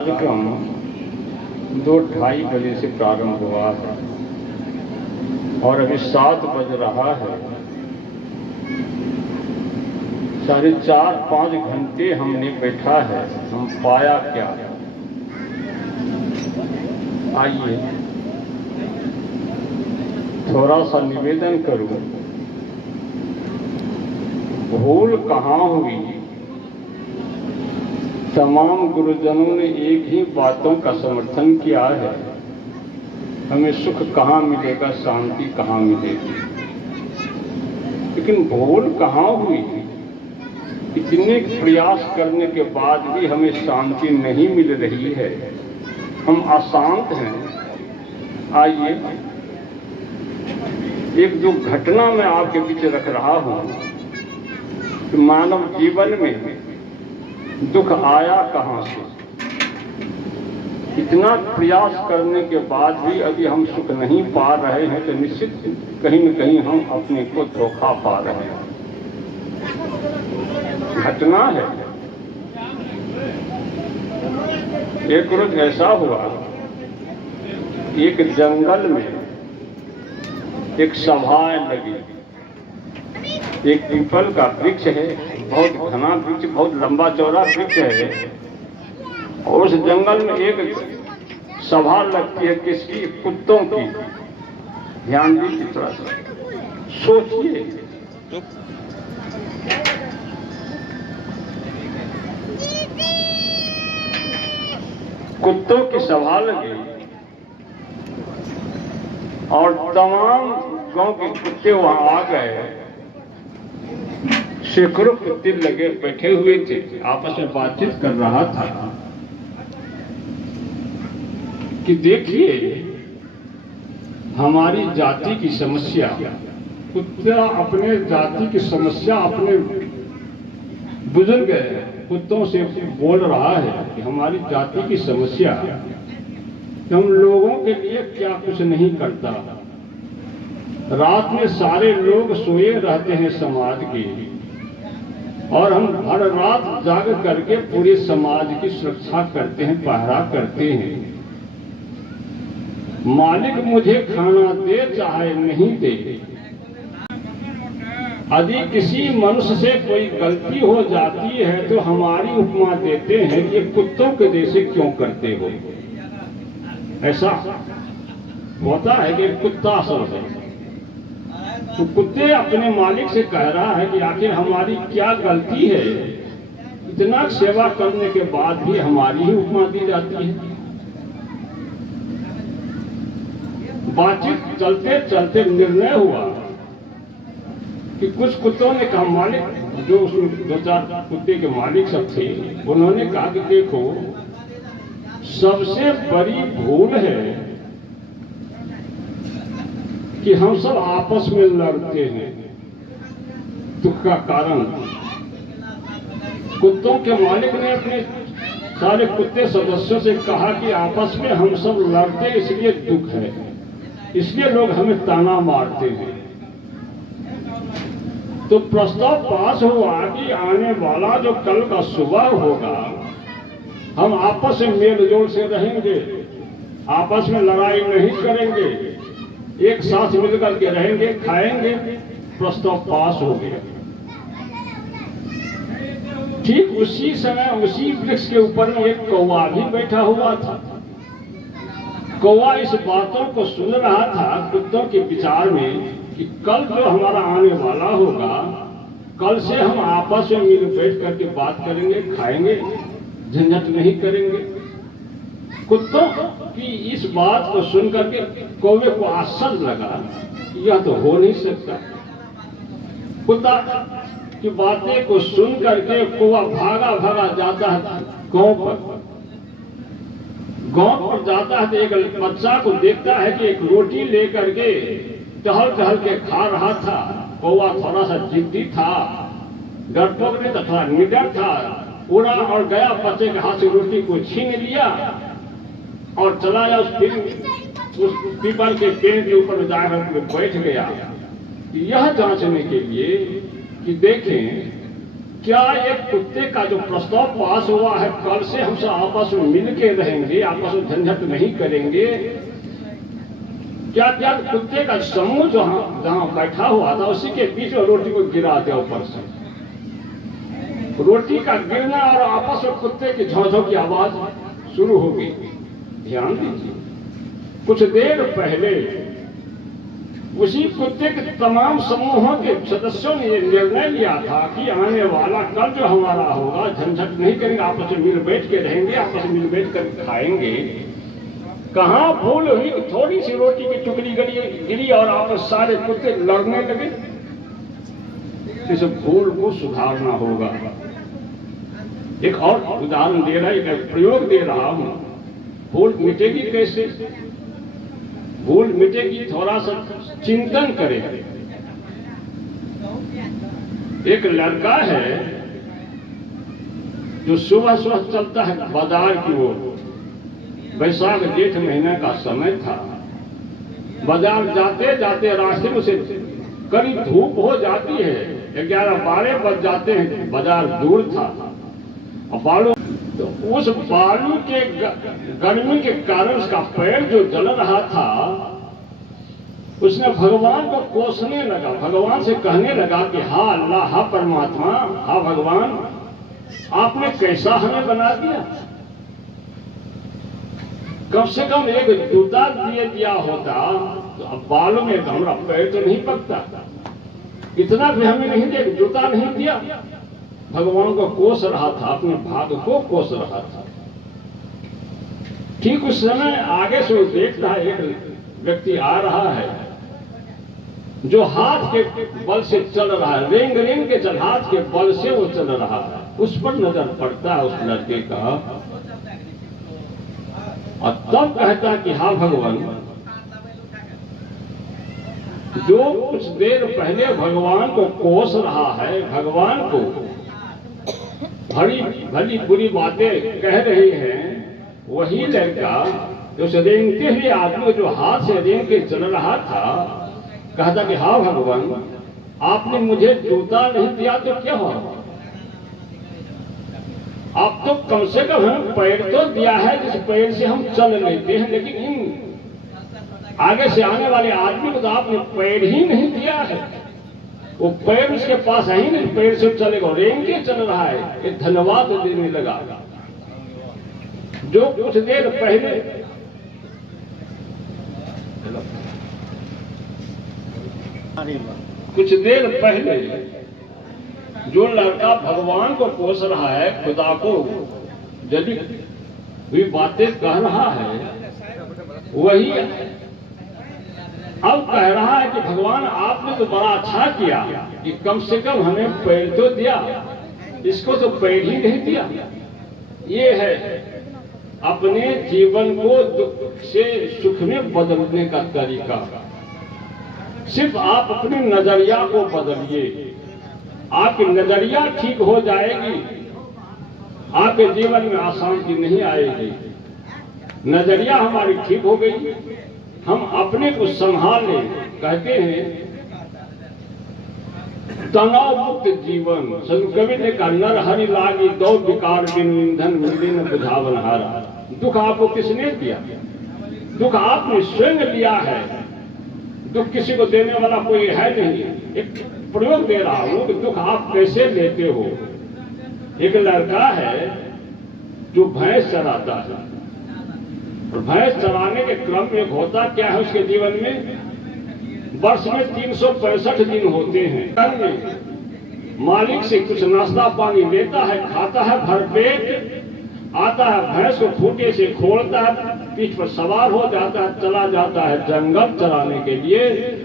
कार्यक्रम 2:30 बजे से प्रारंभ हुआ है और अभी 7 बज रहा है। 4.5-5 घंटे हमने बैठा है, हम पाया क्या? आइए थोड़ा सा निवेदन करूं, भूल कहाँ हुई? तमाम गुरुजनों ने एक ही बातों का समर्थन किया है, हमें सुख कहाँ मिलेगा, शांति कहाँ मिलेगी। लेकिन भूल कहाँ हुई? इतने प्रयास करने के बाद भी हमें शांति नहीं मिल रही है, हम अशांत हैं। आइए एक जो घटना मैं आपके पीछे रख रहा हूं कि मानव जीवन में दुख आया कहां से? इतना प्रयास करने के बाद भी यदि हम सुख नहीं पा रहे हैं तो निश्चित कहीं न कहीं हम अपने को धोखा पा रहे हैं। घटना है, एक रोज ऐसा हुआ, एक जंगल में एक सभा लगी। एक पीपल का वृक्ष है, बहुत घना वृक्ष, बहुत लंबा चौड़ा वृक्ष है, और उस जंगल में एक सभा लगती है किसकी? कुत्तों की। ध्यान दीजिए थोड़ा सा, सोचिए। कुत्तों की सभा लगी और तमाम गांव के कुत्ते वहां आ गए। सैकड़ों कुत्ते लगे बैठे हुए थे, आपस में बातचीत कर रहा था कि देखिए हमारी जाति की समस्या। कुत्ता अपने जाति की समस्या अपने बुजुर्ग कुत्तों से बोल रहा है कि हमारी जाति की समस्या हम लोगों के लिए क्या कुछ नहीं करता। रात में सारे लोग सोए रहते हैं समाज के, और हम हर रात जाग करके पूरे समाज की सुरक्षा करते हैं, पहरा करते हैं। मालिक मुझे खाना दे चाहे नहीं दे, यदि किसी मनुष्य से कोई गलती हो जाती है तो हमारी उपमा देते हैं, ये कुत्तों के जैसे क्यों करते हो? ऐसा होता है कि कुत्ता सब है, तो कुत्ते अपने मालिक से कह रहा है कि आखिर हमारी क्या गलती है, इतना सेवा करने के बाद भी हमारी ही उपमा दी जाती है। बातचीत चलते चलते निर्णय हुआ कि कुछ कुत्तों ने कहा, मालिक जो उसमें 2-4 कुत्ते के मालिक सब थे, उन्होंने कहा कि देखो सबसे बड़ी भूल है कि हम सब आपस में लड़ते हैं। दुख का कारण कुत्तों के मालिक ने अपने सारे कुत्ते सदस्यों से कहा कि आपस में हम सब लड़ते इसलिए दुख है, इसलिए लोग हमें ताना मारते हैं। तो प्रस्ताव पास हुआ कि आने वाला जो कल का सुबह होगा हम आपस में मेलजोल से रहेंगे, आपस में लड़ाई नहीं करेंगे, एक साथ मिलकर के रहेंगे, खाएंगे। प्रस्ताव पास हो गया। ठीक उसी समय उसी वृक्ष के ऊपर में एक कौवा भी बैठा हुआ था। कौवा इस बातों को सुन रहा था कुत्तों के विचार में कि कल जो हमारा आने वाला होगा, कल से हम आपस में मिल बैठ करके बात करेंगे, खाएंगे, झंझट नहीं करेंगे। कुत्तों की इस बात को सुन करके कौवे को आश्चर्य लगा, यह तो हो नहीं सकता। कुत्ता की बातें को सुन करके कौवा भागा भागा जाता है गांव पर। गांव पर जाता है तो एक बच्चा को देखता है कि एक रोटी लेकर के टहल टहल के खा रहा था। कौवा थोड़ा सा जिद्दी था, डरपोक नहीं था, थोड़ा निडर था, उड़ा और गया, बच्चे के हाथ से रोटी को छीन लिया और चला गया उस पीपल के पेड़ के ऊपर जाकर बैठ गया। यह जांचने के लिए कि देखें क्या एक कुत्ते का जो प्रस्ताव पास हुआ है, कल से हम सब आपस में मिल के रहेंगे, आपस में झंझट नहीं करेंगे, क्या क्या कुत्ते का समूह जहां बैठा हुआ था उसी के बीच में रोटी को गिरा दिया ऊपर से। रोटी का गिरना और आपस में कुत्ते की झौझौ की आवाज शुरू हो गई। ध्यान दीजिए, कुछ देर पहले उसी कुत्ते के तमाम समूहों के सदस्यों ने यह निर्णय लिया था कि आने वाला कल जो हमारा होगा झंझट नहीं करेंगे, आपस में मिल बैठ के रहेंगे, आपस में मिल बैठ कर खाएंगे। कहां भूल हुई कि थोड़ी सी रोटी की टुकड़ी गिरी और आपस सारे कुत्ते लड़ने लगे। इस भूल को सुधारना होगा। एक और उदाहरण दे रहा, एक प्रयोग दे रहा हूं। भूल मिटेगी कैसे? भूल मिटेगी, थोड़ा सा चिंतन करें। एक लड़का है जो सुबह सुबह चलता है बाजार की ओर। वैशाख जेठ महीने का समय था। बाजार जाते जाते रास्ते में से करीब धूप हो जाती है, 11-12 बज जाते हैं। बाजार दूर था और बालू, तो उस बालू के गर्मी के कारण उसका पैर जो जल रहा था, उसने भगवान को कोसने लगा, भगवान से कहने लगा कि हा अल्लाह, हा परमात्मा, हा भगवान, आपने कैसा हमें बना दिया। कम से कम एक जूता दिया होता तो अब बालों में हमारा पैर तो नहीं पकता। इतना भी हमें नहीं दिया, जूता नहीं दिया। भगवान को कोस रहा था, अपने भाग को कोस रहा था। ठीक उस समय आगे से वो देखता है, एक व्यक्ति आ रहा है जो हाथ के बल से चल रहा है, रेंग रेंग के चल, हाथ के बल से वो चल रहा है। उस पर नजर पड़ता है उस लड़के का, और तब कहता कि हाँ भगवान, जो कुछ देर पहले भगवान को कोस रहा है, भगवान को भली भली बुरी बातें कह रहे हैं, वही लड़का उस रेंगते हुए आदमी जो हाथ से रेंग के चल रहा था, कहता कि हाँ भगवान, आपने मुझे जूता नहीं दिया तो क्या हो, आप तो कम से कम हमें पैर तो दिया है जिस पैर से हम चल लेते हैं, लेकिन इन आगे से आने वाले आदमी को तो आपने पैर ही नहीं दिया है। वो पैर उसके पास है ही नहीं, पैर से चलेगा, रेंग के चल रहा है। ये धन्यवाद देने लगा। जो कुछ देर पहले जो लड़का भगवान को कोस रहा है, खुदा को जली हुई बातें कह रहा है, वही अब कह रहा है कि भगवान आपने तो बड़ा अच्छा किया कि कम से कम हमें पैर तो दिया, इसको तो पैर ही नहीं दिया। ये है अपने जीवन को दुख से सुख में बदलने का तरीका। सिर्फ आप अपने नजरिया को बदलिए, आपकी नजरिया ठीक हो जाएगी, आपके जीवन में अशांति नहीं आएगी। नजरिया हमारी ठीक हो गई, हम अपने को संभाल लें। कहते हैं तनाव मुक्त जीवन। संत कबीर ने कहा, नर हरि लागी दो विकार बिन ईंधन मिले न बुझावन हारा। दुख आपको किसने दिया? दुख आपने स्वयं लिया है। दुख किसी को देने वाला कोई है नहीं। एक प्रयोग दे रहा हूं कि दुख आप कैसे लेते हो। एक लड़का है जो भैंस चराता है, और भैंस चराने के क्रम में होता क्या है उसके जीवन में, वर्ष में 365 दिन होते हैं। मालिक से कुछ नाश्ता पानी लेता है, खाता है भरपेट, आता है भैंस को खूंटे से खोलता है, पीठ पर सवार हो जाता है, चला जाता है जंगल चराने के लिए,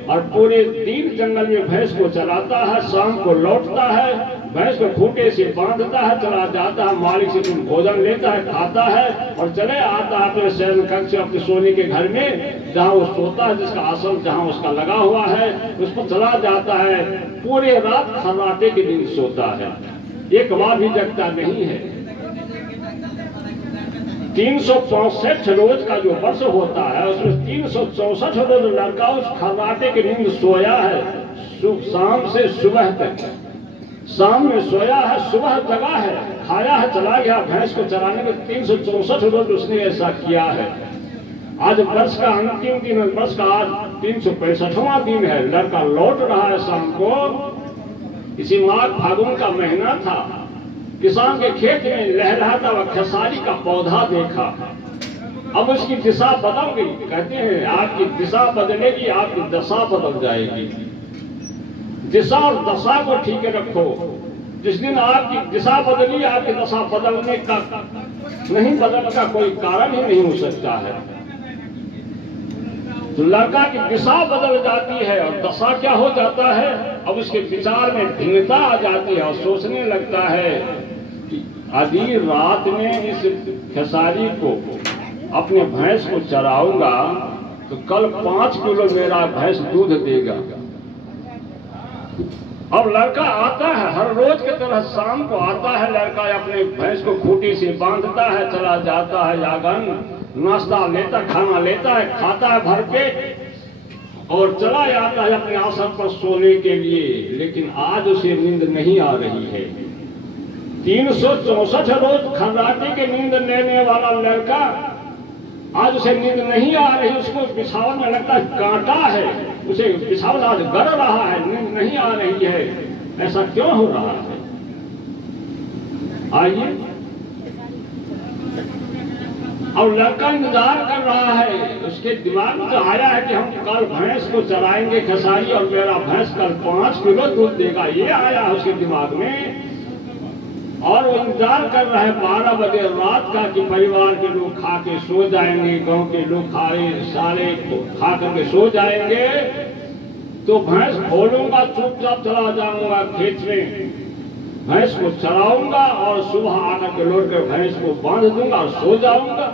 और पूरे दिन जंगल में भैंस को चराता है। शाम को लौटता है, भैंस को खूंटे से बांधता है, चला जाता है, मालिक से कुछ भोजन लेता है, खाता है और चले आता है अपने शयन कक्ष से, अपने सोने के घर में जहाँ वो सोता है, जिसका आसन जहाँ उसका लगा हुआ है, उस पर चला जाता है। पूरे रात खर्राटे की नींद सोता है, एक बार भी जगता नहीं है। 365 रोज का जो वर्ष होता है, उसमें 364 रोज लड़का उस खर्राटे की नींद सोया है, शाम से सुबह तक। शाम में सोया है, सुबह जगा है, खाया है, चला गया। भैंस को चराने में 364 रोज उसने ऐसा किया है। आज वर्ष का अंतिम दिन है, वर्ष का आज 365वां दिन है। लड़का लौट रहा है शाम को। इसी माघ फागुन का महीना था। किसान के खेत में लहराता हुआ खेसारी का पौधा देखा। अब उसकी दिशा बदल गई। कहते हैं आपकी दिशा बदलेगी, आपकी दशा बदल जाएगी। दिशा और दशा को ठीक रखो। जिस दिन आपकी दिशा बदली, आपकी दशा बदलने का नहीं, बदलने का कोई कारण ही नहीं हो सकता है। तो लड़का की दिशा बदल जाती है और दशा क्या हो जाता है, अब उसके विचार में भिन्नता आ जाती है और सोचने लगता है कि आधी रात में इस खेसारी को, अपने भैंस को चराऊंगा तो कल 5 किलो मेरा भैंस दूध देगा। अब लड़का आता है, हर रोज की तरह शाम को आता है। लड़का अपने भैंस को खूंटी से बांधता है, चला जाता है आंगन, नाश्ता लेता, खाना लेता है, खाता है भर पेट और चला जाता है अपने आसन पर सोने के लिए। लेकिन आज उसे नींद नहीं आ रही है। 364 रोज खर्राटे की नींद लेने वाला लड़का, आज उसे नींद नहीं आ रही। उसको बिछावन में लगता है कांटा है, उसे बिछावन आज गड़ रहा है, नींद नहीं आ रही है। ऐसा क्यों हो रहा है? आइए, अब लड़का इंतजार कर रहा है। उसके दिमाग में तो आया है कि हम कल भैंस को चराएंगे खेसारी और मेरा भैंस कल 5 किलो दूध देगा। ये आया है उसके दिमाग में और वो इंतजार कर रहा है 12 बजे रात का कि परिवार के लोग खा के सो जाएंगे, गांव के लोग सारे खा करके सो जाएंगे तो भैंस खोलूंगा, चुपचाप चला जाऊंगा खेत में, भैंस को चराऊंगा और सुबह आकर के लौट कर भैंस को बांध दूंगा और सो जाऊंगा।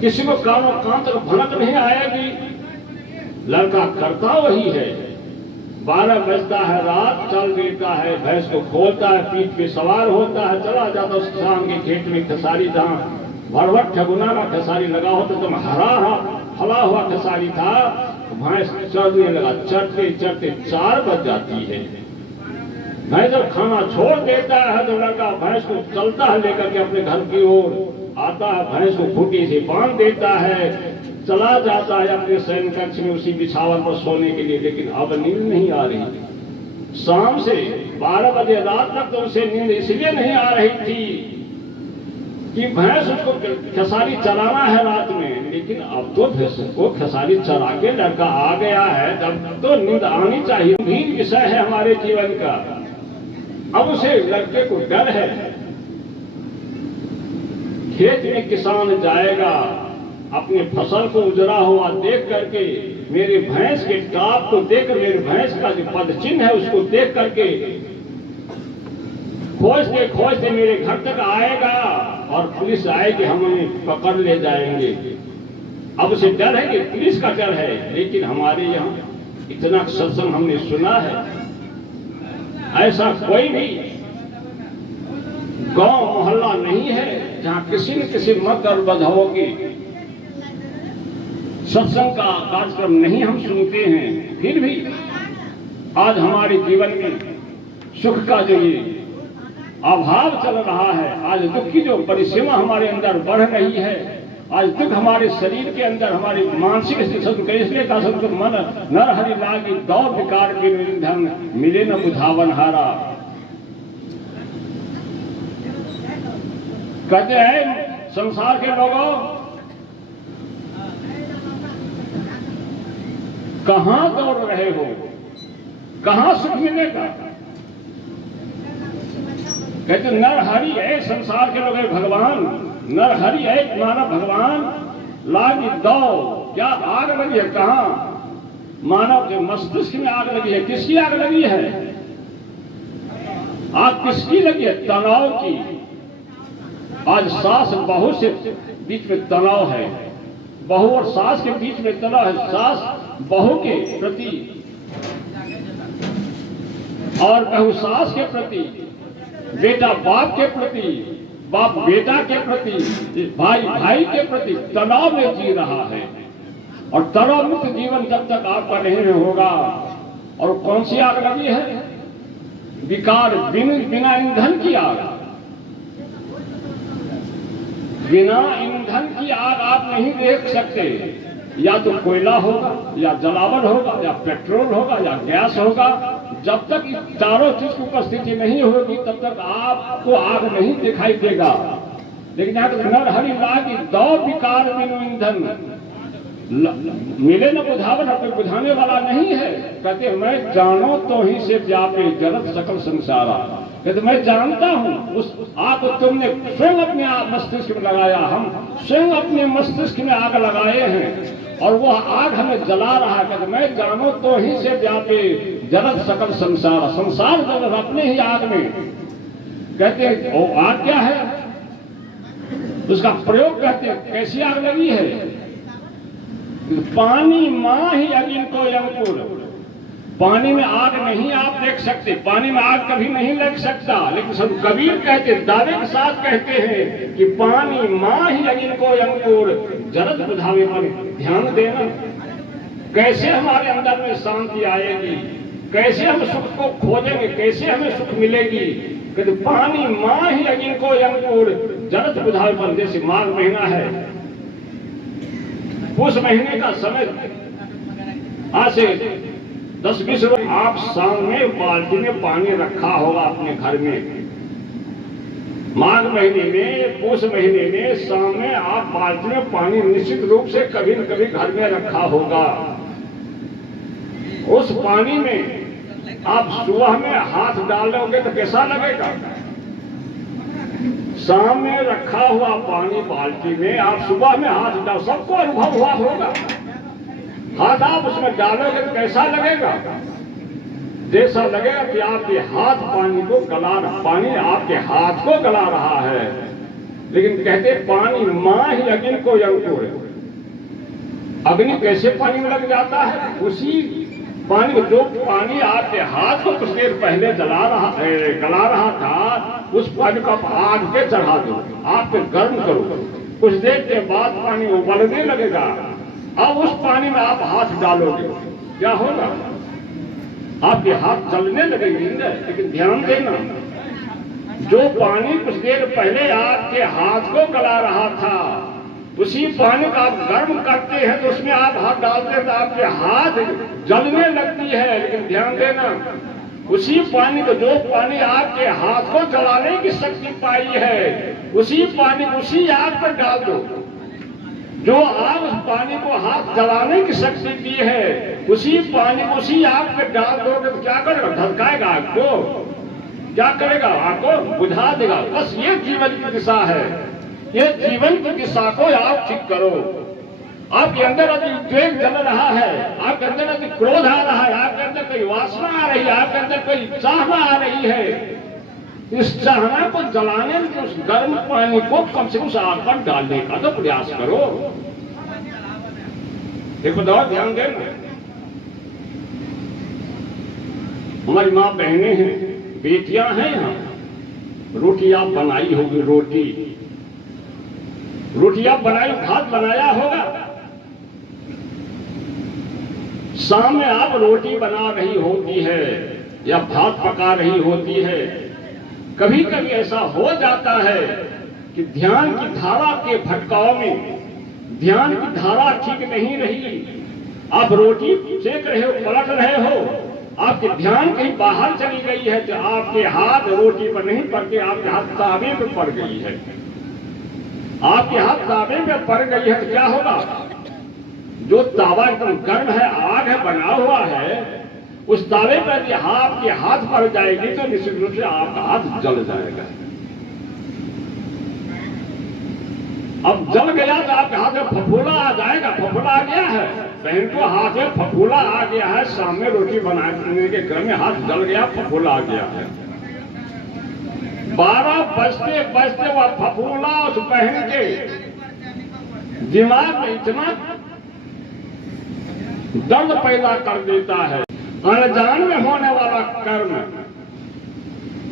किसी को कान तक भनक नहीं आएगी। लड़का करता वही है। 12 बजता है, रात चल देता है, भैंस को खोलता है, पीठ पे सवार होता है, चला जाता उस किसान के खेत में। खेसारी जहाँ भरभट ठगुना का खेसारी लगा होता तो हरा फला हुआ खेसारी था। भैंस चढ़ने लगा, चढ़ते चढ़ते 4 बज जाती है। भैंस जब खाना छोड़ देता है तो लड़का भैंस को चलता है लेकर के अपने घर की ओर आता है, भैंस को खूंटी से बांध देता है, चला जाता है अपने शयन कक्ष में उसी बिछावन पर सोने के लिए। लेकिन अब नींद नहीं आ रही। शाम से 12 बजे रात तक तो उसे नींद इसलिए नहीं आ रही थी कि भैंस उसको खेसारी चराना है रात में। लेकिन अब तो भैंस को खेसारी चरा के लड़का आ गया है, तब तो नींद आनी चाहिए। गंभीर विषय है हमारे जीवन का। अब उसे लड़के को डर है। खेत में किसान जाएगा, अपने फसल को उजड़ा हुआ देख करके, मेरे भैंस के टाप को देखकर, मेरे भैंस का जो पद चिन्ह है उसको देख करके खोजते खोजते मेरे घर तक आएगा और पुलिस आएगी, हम उन्हें पकड़ ले जाएंगे। अब उसे डर है कि पुलिस का डर है। लेकिन हमारे यहाँ इतना सत्संग हमने सुना है, ऐसा कोई भी गांव मोहल्ला नहीं है जहां किसी न किसी मत और बधाओ की सत्संग का कार्यक्रम नहीं हम सुनते हैं। फिर भी आज हमारे जीवन में सुख का जो ये अभाव चल रहा है, आज दुख की जो परिसीमा हमारे अंदर बढ़ रही है, आज दुख हमारे शरीर के अंदर, हमारी मानसिक स्थिति इसलिए का संत मन नर हरि लागी दौड़ विकार के निधन मिले न बुझावन हारा। कहते हैं संसार के लोगों, कहां दौड़ रहे हो, कहां सुख मिलेगा? कहते नर हरि है, संसार के लोग है भगवान, नर हरि है, मानव भगवान लागी दौड़। क्या आग लगी है? कहां? मानव के मस्तिष्क में आग लगी है। किसकी आग लगी है? आग किसकी लगी है? तनाव की। आज सास बहू से बीच में तनाव है, बहू और सास के बीच में तनाव है। सास बहू के प्रति और बहू सास के प्रति, बेटा बाप के प्रति, बाप बेटा के प्रति, भाई भाई के प्रति तनाव में जी रहा है। और तनाव मुक्त जीवन जब तक आपका नहीं होगा। और कौन सी आग लगी है? विकार बिना ईंधन की आग, बिना ईंधन की आग आप नहीं देख सकते। या तो कोयला होगा, या जलावन होगा, या पेट्रोल होगा, या गैस होगा। जब तक इस चारों चीज की उपस्थिति नहीं होगी तब तक आपको आग नहीं दिखाई देगा। लेकिन यहाँ नरहरि लागी दो विकार बिनु ईंधन, मिले न बुझावन, कोई बुझाने वाला नहीं है। कहते मैं जानो तो ही से व्यापे जगत सकल संसारा। कहते मैं जानता हूं उस आग को तुमने स्वयं अपने मस्तिष्क में लगाया, हम स्वयं अपने मस्तिष्क में आग लगाए हैं और वो आग हमें जला रहा है। कहते मैं जानो तो ही से व्यापे जगत सकल संसार, संसार जगत अपने ही आग में। कहते वो आग क्या है, उसका प्रयोग कहते हैं कैसी आग लगी है। पानी माँ ही अग्नि को अंकुर, पानी में आग नहीं आप देख सकते, पानी में आग कभी नहीं लग सकता। लेकिन सब कबीर कहते, दावे के साथ कहते हैं कि पानी माँ ही अग्नि को अंकुर, जरत बुझावे पर ध्यान देना। कैसे हमारे अंदर में शांति आएगी, कैसे हम सुख को खोजेंगे, कैसे हमें सुख मिलेगी। कहते पानी माँ ही अग्नि को अंकुर, जरत बुझावे पर। जैसे माघ महीना है, उस महीने का समय आज से 10-20 वर्ष आप सामने बाल्टी में पानी रखा होगा अपने घर में। माघ महीने में, पूस महीने में सामने आप बाल्टी में पानी निश्चित रूप से कभी न कभी घर में रखा होगा। उस पानी में आप सुबह में हाथ डालोगे तो कैसा लगेगा। सामने रखा हुआ पानी बाल्टी में आप सुबह में हाथ डाल, सबको अनुभव हुआ होगा। हाथ आप उसमें डालोगे तो कैसा लगेगा, जैसा लगेगा कि आपके हाथ पानी को गला रहा, पानी आपके हाथ को गला रहा है। लेकिन कहते पानी माँ ही अग्नि को अंकुर। अग्नि कैसे पानी में लग जाता है, उसी पानी को, जो पानी आपके हाथ को कुछ देर पहले गला रहा था, उस पानी को आप आग पे चढ़ा दो, आग पे गर्म करो, कुछ देर के बाद पानी उबलने लगेगा। अब उस पानी में आप हाथ डालोगे, क्या होगा, आपके हाथ जलने लगेंगे। लेकिन ध्यान देना, जो पानी कुछ देर पहले आपके हाथ को गला रहा था, उसी पानी को आप गर्म करते हैं तो उसमें आप हाथ डालते हैं तो आपके हाथ जलने लगती है। लेकिन ध्यान देना, उसी पानी को, जो पानी आपके हाथ को जलाने की शक्ति पाई है, उसी पानी उसी आग पर डाल दो। जो आग उस पानी को हाथ जलाने की शक्ति दी है, उसी पानी को उसी आग पर डाल दोगे तो क्या करेगा, धधकाएगा आग को, क्या करेगा, आग को बुझा देगा। बस ये जीवन की दिशा है, ये जीवन की दिशा को आप ठीक करो। आपके अंदर अभी उद्वेग जल रहा है, आपके अंदर अभी क्रोध आ रहा है, आपके अंदर कोई वासना आ रही है, आपके अंदर कोई चाहना आ रही है, इस चाहना को जलाने में उस गर्म पानी को कम से कम उस आग पर डालने का तो प्रयास करो। एक बात ध्यान देना, हमारी माँ बहनें हैं, बेटियां हैं, यहाँ रोटी आप बनाई होगी, रोटी आप बनाई, भात बनाया होगा, सामने आप रोटी बना रही होती है या भात पका रही होती है। कभी कभी ऐसा हो जाता है कि ध्यान की धारा के भटकाव में ध्यान की धारा ठीक नहीं रही, आप रोटी सेक रहे हो, पलट रहे हो, आपके ध्यान कहीं बाहर चली गई है तो आपके हाथ रोटी पर नहीं पड़ते, आपके हाथ तावे पर पड़ गई है। आपके हाथ तावे पे पड़ गई है तो क्या होगा, जो तावा एकदम गर्म है, आग है, बना हुआ है, उस तावे पर यदि आपके हाथ पड़ जाएगी तो निश्चित रूप से आपका हाथ जल जाएगा। अब जल गया तो आपके हाथ में फफूला आ जाएगा। फफूला आ गया है, बहन को हाथ में फफूला आ गया है, सामने रोटी बनाने के क्रम में हाथ जल गया, फफूला आ गया है। 12 बजते बजते वह फफूला उस बहन के दिमाग में इतना दर्द पैदा कर देता है। अनजान में होने वाला कर्म,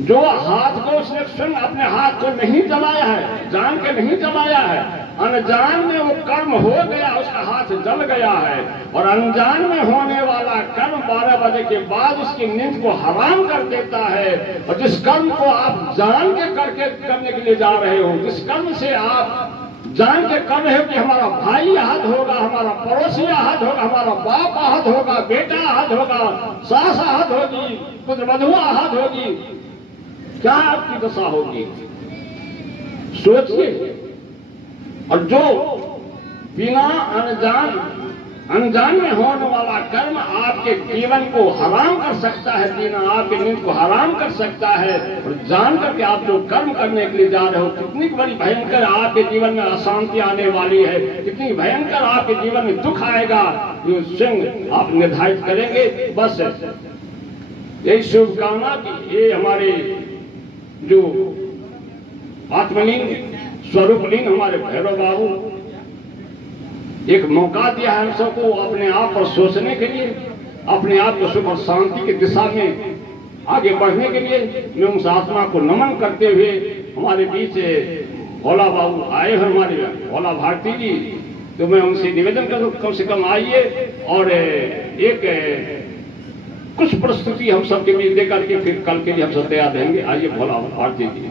जो हाथ को उसने स्वयं अपने हाथ को नहीं जलाया है, जान के नहीं जलाया है, अनजान में वो कर्म हो गया, उसका हाथ जल गया है, और अनजान में होने वाला कर्म 12 बजे के बाद उसकी नींद को हराम कर देता है। और जिस कर्म को आप जान के करने के लिए जा रहे हो, जिस कर्म से आप जान के कर रहे हो कि हमारा भाई आहत होगा, हमारा पड़ोसी आहत होगा, हमारा बाप आहत होगा, बेटा आहत होगा, सास आहत होगी, पुत्रवधू आहत होगी, क्या आपकी दशा होगी सोचिए। और जो बिना अनजान में होने वाला कर्म आपके जीवन को हराम कर सकता है, बिना आपके नींद को हराम कर सकता है, और जान करके आप जो कर्म करने के लिए जा रहे हो, कितनी बड़ी भयंकर आपके जीवन में अशांति आने वाली है, कितनी भयंकर आपके जीवन में दुख आएगा, ये स्वयं आप निर्धारित करेंगे। बस यही शुभकामना की ये हमारे जो आत्मलिंग स्वरूप लिंग हमारे भैरव बाबू एक मौका दिया है हम सबको अपने आप पर सोचने के लिए, अपने आप को सुख और शांति की दिशा में आगे बढ़ने के लिए। मैं उस आत्मा को नमन करते हुए हमारे बीच भोला बाबू आए हैं, हमारे भोला भारती जी, तो मैं उनसे निवेदन करूं कम से कम आइए और एक कुछ प्रस्तुति हम सबके बीच दे करके फिर कल के लिए हम सब तैयार रहेंगे। आइए भोला भारती जी।